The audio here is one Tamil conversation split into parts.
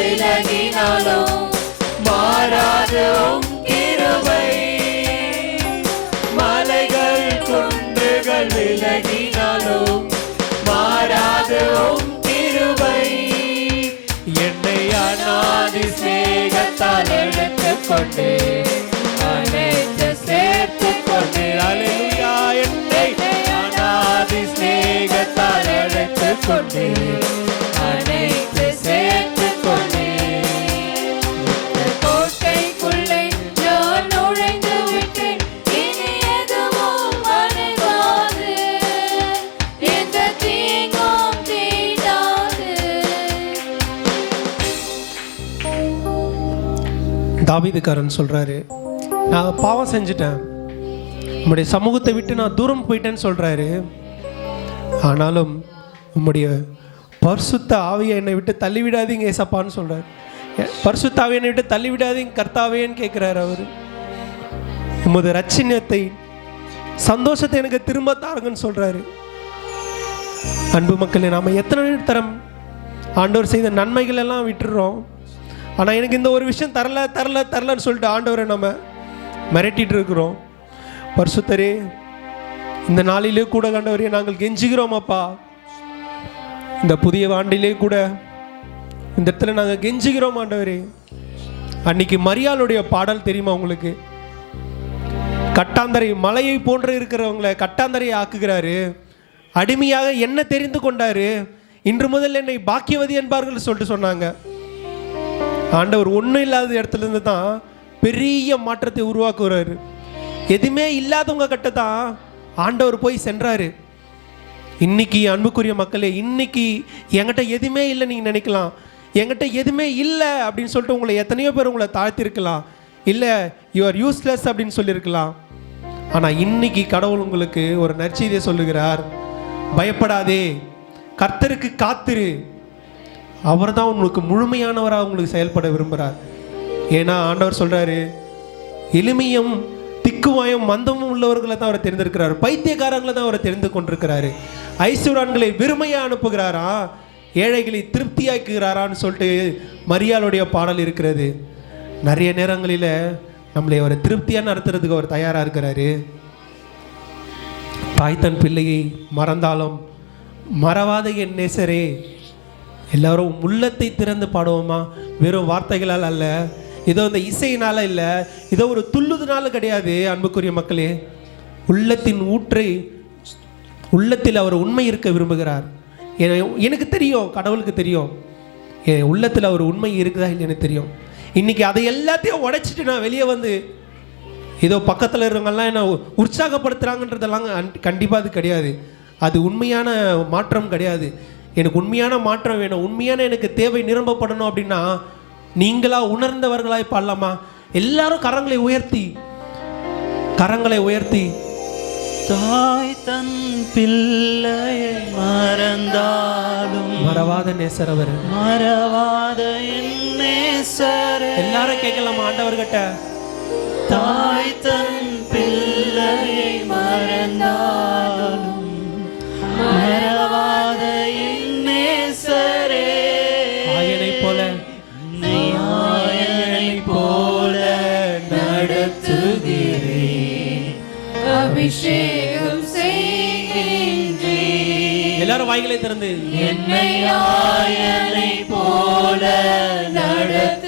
விலகினாலும் மாறாது உம் கிருபை. மலைகள் குன்றுகள் விலகினாலும் மாறாது உம் கிருபை. என்னை அநாதி சிநேகத்தால் எடுத்துக்கொண்டு அனைத்து சேர்த்துக் கொண்டு. அல்லேலூயா. என்னை அநாதி சிநேகத்தால் எடுத்துக்கொண்டு அனைத்து சேர்த்துக் கொண்டு. கோட்டைக்குள்ளே நான் நுழைந்து விட்டேன், இனி எதுவும் அணுகாது, எந்த தீங்கும் தீண்டாது. தாவீதுக்காரன் சொல்றாரு, நான் பாவம் செஞ்சுட்டேன், உம்முடைய சமூகத்தை விட்டு நான் தூரம் போயிட்டேன்னு சொல்றாரு. ஆனாலும் உம்முடைய பரிசுத்த ஆவியை என்னை விட்டு தள்ளிவிடாதீங்க ஏசப்பான்னு சொல்றாரு. பரிசுத்த ஆவியை என்னை விட்டு தள்ளிவிடாதீங்க கர்த்தாவேன்னு கேட்கிறாரு. அவர் உமது ரட்சணியத்தை சந்தோஷத்தை எனக்கு திரும்ப தாருங்கன்னு சொல்றாரு. அன்பு மக்களே, நாம எத்தனை தரம் ஆண்டவர் செய்த நன்மைகள் எல்லாம் விட்டுறோம். ஆனால் எனக்கு இந்த ஒரு விஷயம் தரல தரல தரலன்னு சொல்லிட்டு ஆண்டவரை நம்ம மிரட்டிட்டு இருக்கிறோம். பரிசுத்தரே, இந்த நாளிலே கூட ஆண்டவரே நாங்கள் கெஞ்சுகிறோம் அப்பா. இந்த புதிய ஆண்டிலே கூட இந்த இடத்துல நாங்கள் கெஞ்சுகிறோம் ஆண்டவரே. அன்னைக்கு மரியாளுடைய பாடல் தெரியுமா உங்களுக்கு? கட்டாந்தரை மலையை போன்று இருக்கிறவங்களை கட்டாந்தரையை ஆக்குகிறாரு. அடிமையாக என்ன தெரிந்து கொண்டாரு. இன்று முதல் என்னை பாக்கியவதி என்பார்கள் சொல்லிட்டு சொன்னாங்க. ஆண்டவர் ஒன்றும் இல்லாத இடத்துல இருந்து தான் பெரிய மாற்றத்தை உருவாக்குறாரு. எதுவுமே இல்லாதவங்க கிட்ட தான் ஆண்டவர் போய் சென்றாரு. இன்னைக்கு அன்புக்குரிய மக்களே, இன்னைக்கு என்கிட்ட எதுவுமே இல்லை நீங்கள் நினைக்கலாம். என்கிட்ட எதுவுமே இல்லை அப்படின்னு சொல்லிட்டு உங்களை எத்தனையோ பேர் உங்களை தாழ்த்திருக்கலாம். இல்லை யூ ஆர் யூஸ்லெஸ் அப்படின்னு சொல்லியிருக்கலாம். ஆனால் இன்னைக்கு கடவுள் உங்களுக்கு ஒரு நற்செய்தியை சொல்லுகிறார். பயப்படாதே, கர்த்தருக்கு காத்திரு. அவர் தான் உங்களுக்கு முழுமையானவராக உங்களுக்கு செயல்பட விரும்புகிறார். ஏன்னா ஆண்டவர் சொல்கிறாரு, எளிமையும் திக்குவாயும் மந்தமும் உள்ளவர்களை தான் அவரை தெரிந்திருக்கிறார். பைத்தியக்காரங்களை தான் அவரை தெரிந்து கொண்டிருக்கிறாரு. ஐஸ்வர்யான்களை வெறுமையாக அனுப்புகிறாரா, ஏழைகளை திருப்தியாக்குகிறாரான்னு சொல்லிட்டு மரியாளுடைய பாடல் இருக்கிறது. நிறைய நேரங்களில் நம்மளை அவரை திருப்தியாக நடத்துறதுக்கு அவர் தயாராக இருக்கிறாரு. தாய் தன் பிள்ளையை மறந்தாலும் மறவாத என் நேசரே. எல்லாரும் உள்ளத்தை திறந்து பாடுவோமா? வெறும் வார்த்தைகளால் அல்ல, இதோ இந்த இசையினால இல்லை, இதோ ஒரு துள்ளுதுனால கிடையாது. அன்புக்குரிய மக்களே, உள்ளத்தின் ஊற்றை உள்ளத்தில் அவர் உண்மை இருக்க விரும்புகிறார். எனக்கு தெரியும், கடவுளுக்கு தெரியும் என் உள்ளத்தில் அவர் உண்மை இருக்குதா இல்லை எனக்கு தெரியும். இன்னைக்கு அதை எல்லாத்தையும் உடைச்சிட்டு நான் வெளியே வந்து ஏதோ பக்கத்தில் இருக்கிறவங்கெல்லாம் என்ன உற்சாகப்படுத்துகிறாங்கன்றதெல்லாம் கண்டிப்பாக அது கிடையாது. அது உண்மையான மாற்றம் கிடையாது. எனக்கு உண்மையான மாற்றம் வேணும், உண்மையான எனக்கு தேவை நிரம்பப்படணும் அப்படின்னா நீங்களா உணர்ந்தவர்களாய் பாடலாமா? எல்லாரும் கரங்களை உயர்த்தி தாய் தன் பிள்ளையை மறந்தாலும் மறவாத நேசர் அவர், மறவாத என் நேசர். எல்லாரும் கேட்கலாமா ஆண்டவர்கிட்ட? தாய் தன் பிள்ளையை மறந்தாலும் மறவாத என் நேசரே. ஆயனை போல நடத்துகிறேன், அபிஷேகம் செய்கின்றேன். எல்லாரும் வாய்களை திறந்து என்னை ஆயனை போல நடத்துகிறேன்,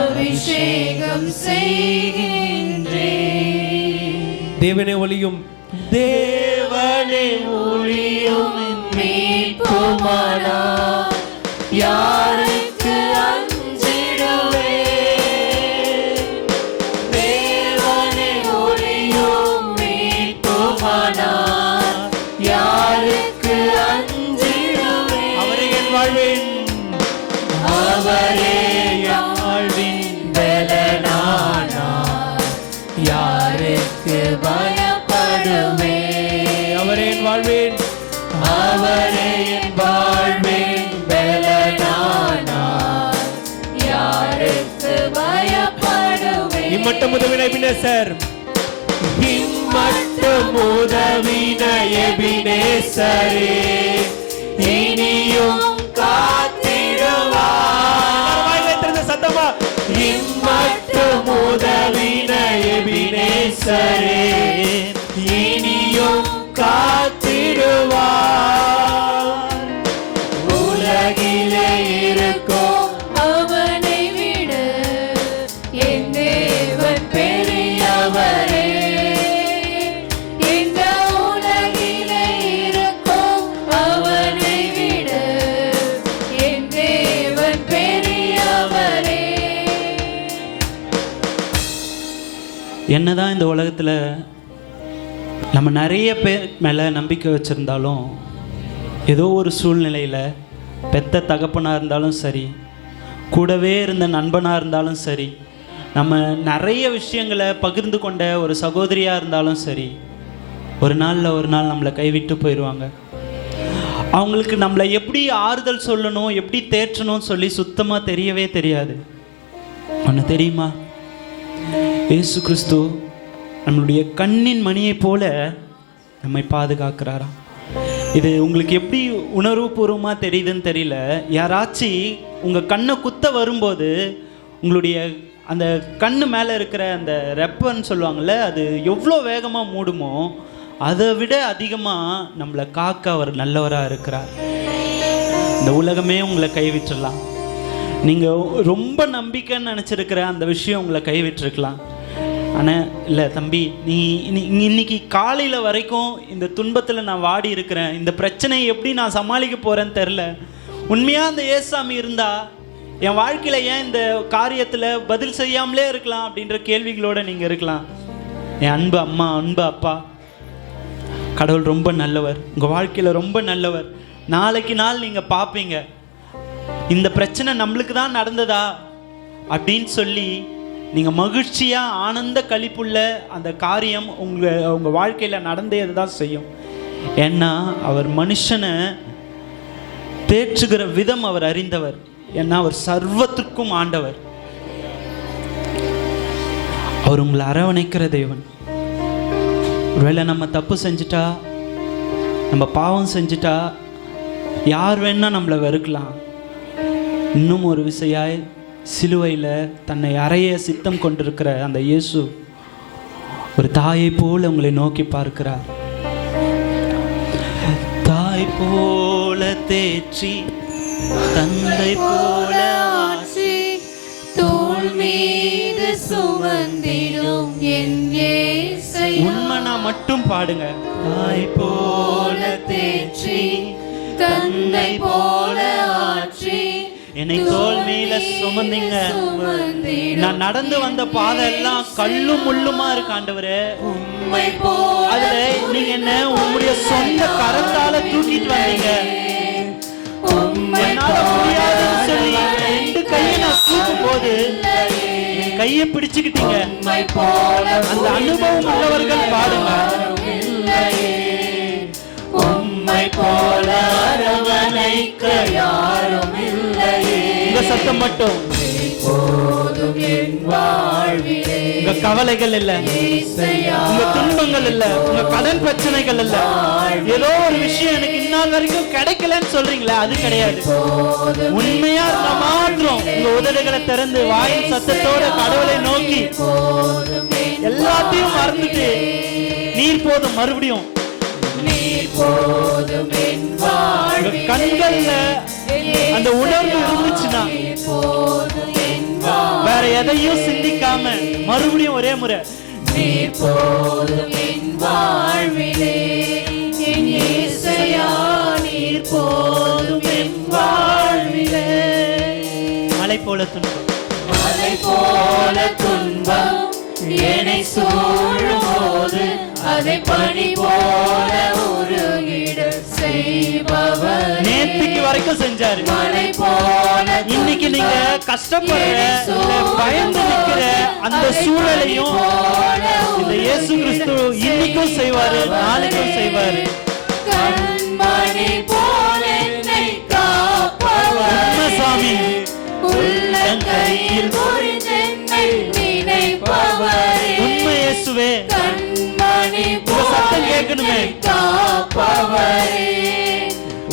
அபிஷேகம் செய்கின்றேன். தேவனே ஒளியும் தேவனே ஒளியும் மீட்புமானா யாருக்கு அஞ்சிடுவேன்? தேவனே ஒளியும் மீட்புமானா யாருக்கு அஞ்சிடுவேன்? அவரே என் வாழ்வின், அவரே என் வாழ்வின் பலனானார், யாருக்கு பயப்படுவேன்? அவரே என் வாழ்வின், அவரே என் வாழ்வின் பலனானார், யாருக்கு பயப்படுவேன்? இம்மட்டும் உதவின எபினேசர், இம்மட்டும் உதவின எபினேசரே, இனியும் காத்திட என்னதான் இந்த உலகத்தில் நம்ம நிறைய பேர் மேலே நம்பிக்கை வச்சுருந்தாலும் ஏதோ ஒரு சூழ்நிலையில் பெத்த தகப்பனாக இருந்தாலும் சரி, கூடவே இருந்த நண்பனாக இருந்தாலும் சரி, நம்ம நிறைய விஷயங்களை பகிர்ந்து கொண்ட ஒரு சகோதரியாக இருந்தாலும் சரி, ஒரு நாள் நம்மளை கைவிட்டு போயிடுவாங்க. அவங்களுக்கு நம்மளை எப்படி ஆறுதல் சொல்லணும், எப்படி தேற்றணும்னு சொல்லி சுத்தமாக தெரியவே தெரியாது. ஒன்று தெரியுமா, இயேசு கிறிஸ்து நம்மளுடைய கண்ணின் மணியை போல நம்மை பாதுகாக்கிறாராம். இது உங்களுக்கு எப்படி உணர்வுபூர்வமாக தெரியுதுன்னு தெரியல. யாராச்சும் உங்கள் கண்ணை குத்த வரும்போது உங்களுடைய அந்த கண்ணு மேலே இருக்கிற அந்த ரெப்பன்னு சொல்லுவாங்கள்ல, அது எவ்வளோ வேகமாக மூடுமோ அதை விட அதிகமாக நம்மளை காக்க அவர் நல்லவராக இருக்கிறார். இந்த உலகமே உங்களை கைவிட்டுடலாம், நீங்கள் ரொம்ப நம்பிக்கைன்னு நினச்சிருக்கிற அந்த விஷயம் உங்களை கைவிட்டுருக்கலாம். ஆனால் இல்லை தம்பி, நீ இன்னைக்கு காலையில் வரைக்கும் இந்த துன்பத்தில் நான் வாடி இருக்கிறேன், இந்த பிரச்சனையை எப்படி நான் சமாளிக்க போகிறேன்னு தெரில. உண்மையாக அந்த ஏசாமி இருந்தால் என் வாழ்க்கையில் ஏன் இந்த காரியத்தில் பதில் செய்யாமலே இருக்கலாம் அப்படின்ற கேள்விகளோடு நீங்கள் இருக்கலாம். என் அன்பு அம்மா, அன்பு அப்பா, கடவுள் ரொம்ப நல்லவர், உங்கள் வாழ்க்கையில் ரொம்ப நல்லவர். நாளைக்கு நாள் நீங்கள் பார்ப்பீங்க, இந்த பிரச்சனை நம்மளுக்கு தான் நடந்ததா அப்படின்னு சொல்லி நீங்கள் மகிழ்ச்சியாக ஆனந்த களிப்புள்ள அந்த காரியம் உங்கள் வாழ்க்கையில் நடந்தே தான் செய்யும். ஏன்னா அவர் மனுஷனை தேற்றுகிற விதம் அவர் அறிந்தவர். ஏன்னா அவர் சர்வத்துக்கும் ஆண்டவர். அவர் உங்களை அரவணைக்கிற தேவன். ஒருவேளை நம்ம தப்பு செஞ்சிட்டா, நம்ம பாவம் செஞ்சிட்டா, யார் வேணா நம்மளை வெறுக்கலாம். இன்னும் ஒரு விசையாய் சிலுவையில் தன்னை அறைய சித்தம் கொண்டிருக்கிற அந்த இயேசு ஒரு தாயை போல உங்களை நோக்கி பார்க்கிறார். தாய் போல தேற்றி, தந்தை போல ஆசி, தோள் மீது சுமந்திடும் என் இயேசையா. உண்மைனா மட்டும் பாடுங்க. தாய் போல தேற்றி, தந்தை போல ஆற்றி, என்னை தோள் மேல சுமந்தீங்க. நான் நடந்து வந்த பாதை எல்லாம் கல்லும் முள்ளுமா இருக்கு ஆண்டவரே. உம்மை போல அதுல நீங்க என்ன உங்களுடைய சொந்த கரத்தால தூக்கிட்டு வந்தீங்க. என்னால முடியாதுன்னு சொல்லி ரெண்டு கையை நான் தூக்கும் போது கையை பிடிச்சுக்கிட்டீங்க. அந்த அனுபவம் உள்ளவர்கள் பாடுங்க. உம்மை போல அரவணைக்க யாரும் இல்லையே. உங்க சத்தம் மட்டும், போதும் என் வாழ்விலே. உங்க கவலைகள் இல்ல, உங்க துன்பங்கள் இல்ல, உங்க கடன் பிரச்சனைகள் இல்ல, ஏதோ ஒரு விஷயம் எனக்கு இந்நாள் வரைக்கும் கிடைக்கலன்னு சொல்றீங்களா, அது கிடையாது. உண்மையா மாற்றம் உங்க உதடுகளை திறந்து வாயின் சத்தத்தோட கடவுளை நோக்கி எல்லாத்தையும் மறந்துட்டு நீர் போதும், மறுபடியும் உங்க கண்கள்ல அந்த உணர்வு இருந்துச்சுன்னா வேற எதையும் சிந்திக்காம மறுபடியும் ஒரே முறை நீர் போதும் என் வாழ்விலே. என் இயேசையா, நீர் போதும் என் வாழ்விலே. மலை போல துன்பம், மலை போல துன்பம் என்னை சூழும் போது அதை பனி போல உருகிட செய்பவர். நேற்றுக்கு வரைக்கும் செஞ்சாரு, மலை போல இன்னைக்கு நீங்க கஷ்டப்படுற பயந்து நிக்கிற அந்த சூழலையும் இந்த இயேசு கிறிஸ்து இன்னைக்கும் செய்வாரு, நாளைக்கும் செய்வாரு. கண்மணி போல என்னை காப்பவர் சாமி உள்ளங்கையில் புரிந்தென்னை நினைப்பவரே. உண்மை இயேசுவே, கண்மணி உங்க சத்தம் கேட்கணுமே. காப்பவரே,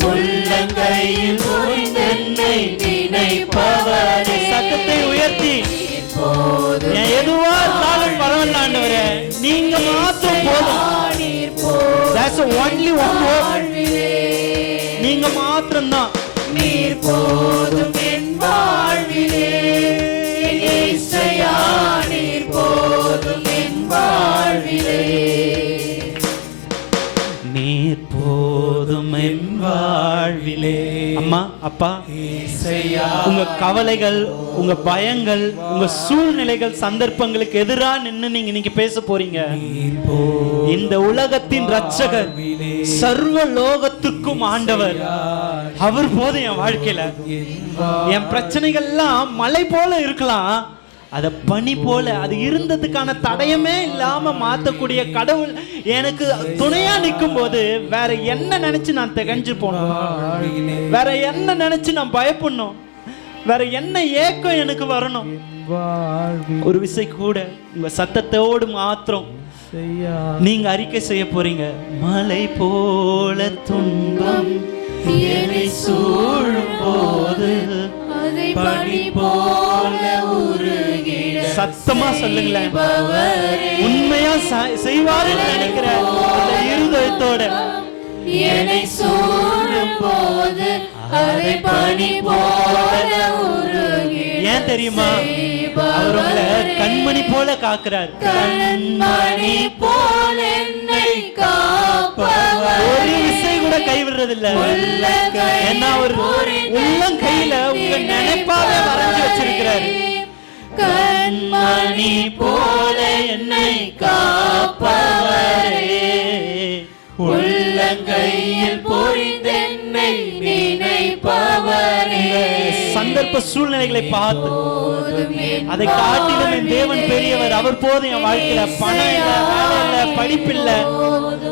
உள்ளங்கையில் புரிந்தென்னை நினைப்பவரே. சத்தத்தை உயர்த்தி, என் எதுவா இருந்தாலும் பரவாயில்ல ஆண்டவரே, நீங்க மாத்திரம் போதும். That's the only one hope. நீங்க மாத்திரம் தான். நீர் போதும் என் வாழ்விலே. இயேசையா, நீர் போதும் என் வாழ்விலே. நீர் போதும் என் வாழ்விலே. அம்மா அப்பா, உங்க கவலைகள், உங்க பயங்கள், உங்க சூழ்நிலைகள், சந்தர்ப்பங்களுக்கு எதிராக நின்று நீங்க இன்னைக்கு பேச போறீங்க. இந்த உலகத்தின் ரட்சகர், சர்வ லோகத்துக்கும் ஆண்டவர், அவர் போதும் என் வாழ்க்கையில. என் பிரச்சனைகள்லாம் மலை போல இருக்கலாம், அத பனி போல, அது இருந்ததுக்கான தடயமே இல்லாம மாத்தக்கூடிய கடவுள் எனக்கு துணையா நிற்கும் போது வேற என்ன நினைச்சு நான் திகஞ்சு போனோம், வேற என்ன நினைச்சு நான் பயப்படணும், வேற என்ன ஏக்கம் எனக்கு வரணும்? ஒரு விசை கூட உங்க சத்தத்தோடு மாத்திரம் நீங்க அறிக்கை செய்ய போறீங்க. மலை போல துன்பம் என்னை சூழும் போது பனி போல உருகிட, சத்தமா சொல்லுங்களேன். உண்மையா செய்வாருன்னு நினைக்கிற அந்த இருதயத்தோட, என்னை சூழும் போது அதை பனி போல உருகிட. ஏன் தெரியுமா? அவர் உங்களை கண்மணி போல காக்குறார். கண்மணி போல என்னை காப்பவர், ஒரு விசை கூட கைவிடுறது இல்ல. ஏன்னா அவர் உள்ளங்கையில உங்க நினைப்பாவே வரைஞ்சு வச்சிருக்கிறாரு. கண்மணி போல என்னை காப்பவரே, உள்ளங்கையில் பொறிந்தென்னை நினைப்பவரே. சந்தர்ப்ப சூழ்நிலைகளை பார்த்து அதை காட்டிலும் என் தேவன் பெரியவர், அவர் போதும் என் வாழ்க்கையில. பணம் இல்ல, வேலை இல்ல, படிப்பு இல்ல,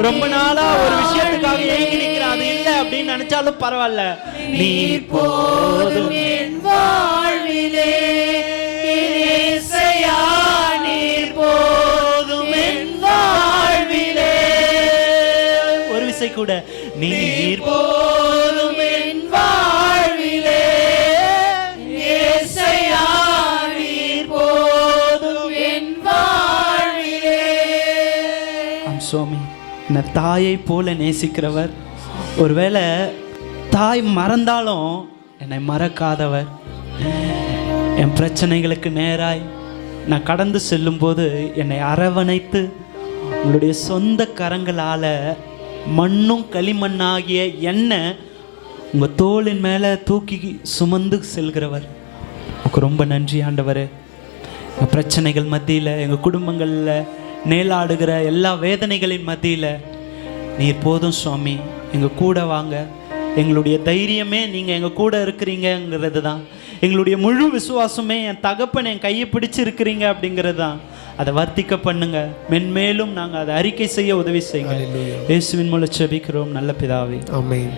ரொம்ப நாளா ஒரு விஷயத்துக்காக ஏங்கி நிக்கிறேன், அது இல்ல அப்படின்னு நினைச்சாலும் பரவாயில்ல, நீர் போதும் என் வாழ்விலே. இயேசையா, நீர் போதும் என் வாழ்விலே. ஒரு விசை கூட, நீர் போதும் என் வாழ்விலே. இயேசையா, நீர் போதும் என் வாழ்விலே. சுவாமி, என்னை தாயை போல நேசிக்கிறவர், ஒருவேளை தாய் மறந்தாலும் என்னை மறக்காதவர், என் பிரச்சனைகளுக்கு நேராய் நான் கடந்து செல்லும்போது என்னை அரவணைத்து உங்களுடைய சொந்த கரங்களால் மண்ணும் களிமண்ணாகிய என்னை உங்கள் தோளின் மேலே தூக்கி சுமந்து செல்கிறவர், உங்களுக்கு ரொம்ப நன்றி ஆண்டவரே. எங்கள் பிரச்சனைகள் மத்தியில், எங்கள் குடும்பங்களில் நேலாடுகிற எல்லா வேதனைகளின் மத்தியில் நீர் போதும் சுவாமி, எங்கள் கூட வாங்க. எங்களுடைய தைரியமே நீங்கள் எங்கள் கூட இருக்கிறீங்கிறது தான். எங்களுடைய முழு விசுவாசமே என் தகப்பன் என் கையை பிடிச்சிருக்கிறீங்க அப்படிங்கிறது தான். அதை வர்த்திக்க பண்ணுங்க. மென்மேலும் நாங்கள் அதை அறிக்கை செய்ய உதவி செய்யுங்க. இயேசுவின் மூலம் ஜெபிக்கிறோம் நல்ல பிதாவே, ஆமென்.